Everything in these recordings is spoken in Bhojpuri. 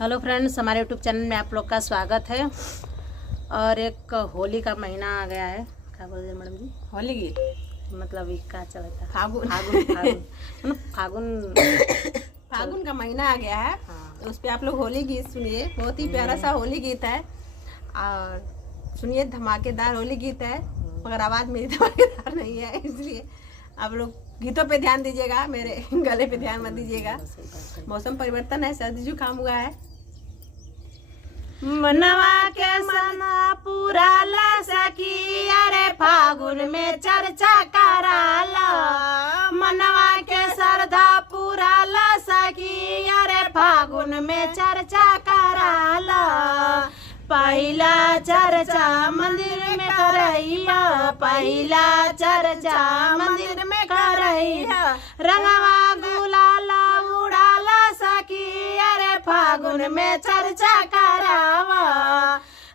हेलो फ्रेंड्स, हमारे यूट्यूब चैनल में आप लोग का स्वागत है। और एक होली का महीना आ गया है। क्या बोल रहे मैडम जी? होली की मतलब ये क्या चलता है? फागुन मतलब फागुन फागुन का महीना आ गया है। हाँ। तो उस पे आप लोग होली गीत सुनिए। बहुत ही प्यारा सा होली गीत है और सुनिए, धमाकेदार होली गीत है। मगर आवाज़ मेरी धमाकेदार नहीं है, इसलिए आप लोग गीतों पे ध्यान दीजिएगा, मेरे गले पे ध्यान मत दीजिएगा। मौसम परिवर्तन है, सर्दी जुकाम हुआ है। मनवा के सना पूरा ला सकी, अरे फागुन में चर्चा कराला। मनवा के श्रद्धा पूरा ला सकी, अरे फागुन में चर्चा कराला। पहला चर्चा मंदिर में करैया, पहला चर्चा मंदिर में करैया। रंगवा गुलाला उड़ाला सकी, अरे फागुन में चर्चा करावा।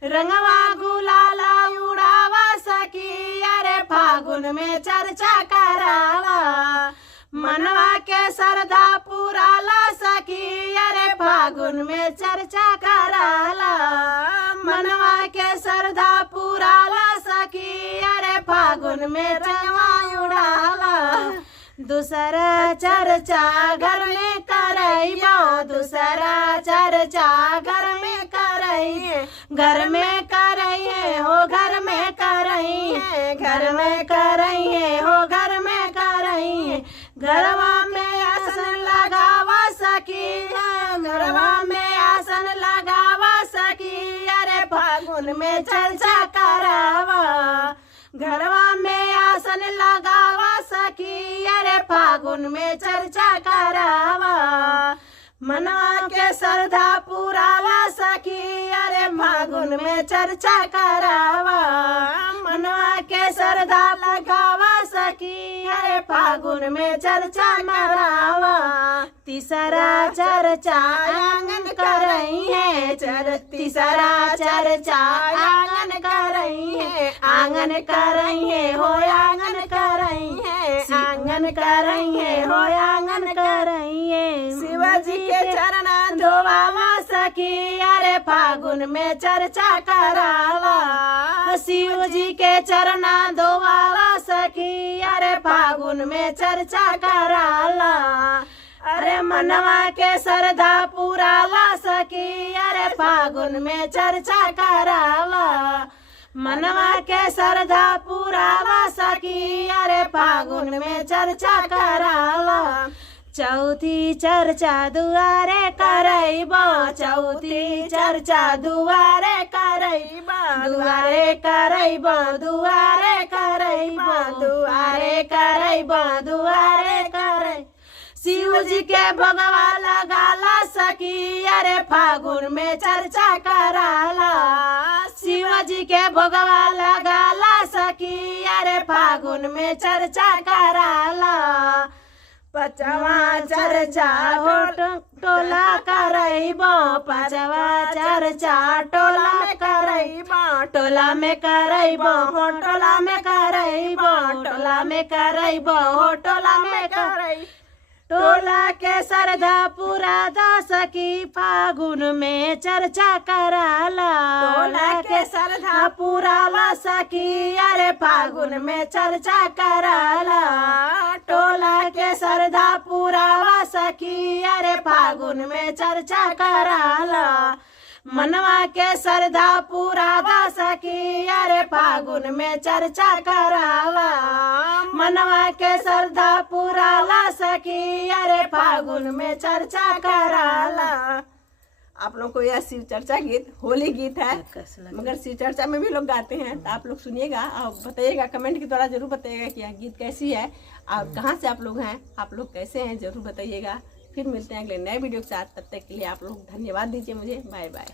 रंगवा गुलाला उड़ावा सकी, अरे फागुन में चर्चा करावा। मनवा के श्रद्धा पूरा ला सकी, अरे फागुन में चर्चा कराला। मनवा के श्रद्धा पूरा ला सकी, अरे फागुन में रंगवा उड़ाला। दूसरा चर्चा घर में करैया, दूसरा चर्चा घर में करैये। घर में करैये हो, घर में करैये, घर में करैये हो, घर में करैये। घरवा में आसन लगावा सकी, घरवा में आसन लगावा सकी, अरे फागुन में चर्चा करावा। घरवा में आसन लगावा सकी, अरे फागुन में चर्चा करावा। मनवा के श्रद्धा पुरावा सकी, अरे फागुन में चर्चा करावा। मनवा के श्रद्धा लगावा सकी, अरे फागुन में चर्चा मरावा। तीसरा चर्चा आंगन करई है, तीसरा चर्चा आंगन करई है। आंगन करई है हो, आंगन करई है, आंगन करई है हो, आंगन करई है। शिवाजी के चरण धोवावा सकी, अरे फागुन में चर्चा करावा। शिव जी के चरण धोवावा सखी, अरे फागुन में चर्चा कराला। अरे मनवा के श्रद्धा पूरा ला सकी, अरे फागुन में चर्चा करावा। मनवा के श्रद्धा पूरा ला सकी, अरे फागुन में चर्चा कराला। चौथी चर्चा दुआरे करैबा, चौथी चर्चा दुआरे करैबा। दुआरे करैबा, दुआरे करैबा, दुआरे करैबा, दुआरे करै। शिव जी के भगवा लगाला सकी, अरे फागुन में चर्चा कराला। शिव जी के भगवा लगाला सकी, अरे फागुन में चर्चा कराला। पचवा चर्चा हो टोला करैबा, पचवा चर्चा टोला में करैबा। टोला में करैबा हो, टोला में करैबा, टोला में करैबा हो, टोला में करै। टोला के श्रद्धा पूरा दा सकी, फागुन में चर्चा कराला। टोला के श्रद्धा पूरा ला सकी, अरे फागुन में चर्चा कराला। टोला के श्रद्धा पूरा ला सकी, अरे फागुन में चर्चा कराला। मनवा के श्रद्धा पूरा दा सकी, अरे फागुन में चर्चा कराला। मनवा के श्रद्धा पूरा ला सकी, अरे फागुन में चर्चा कराला। आप लोग को यह शिव चर्चा गीत होली गीत है, मगर शिव चर्चा में भी लोग गाते हैं। तो आप लोग सुनिएगा और बताइएगा, कमेंट के द्वारा जरूर बताइएगा कि यह गीत कैसी है और कहाँ से आप लोग हैं, आप लोग कैसे हैं, जरूर बताइएगा। फिर मिलते हैं अगले नए वीडियो के साथ। तब तक के लिए आप लोग धन्यवाद दीजिए मुझे। Bye by.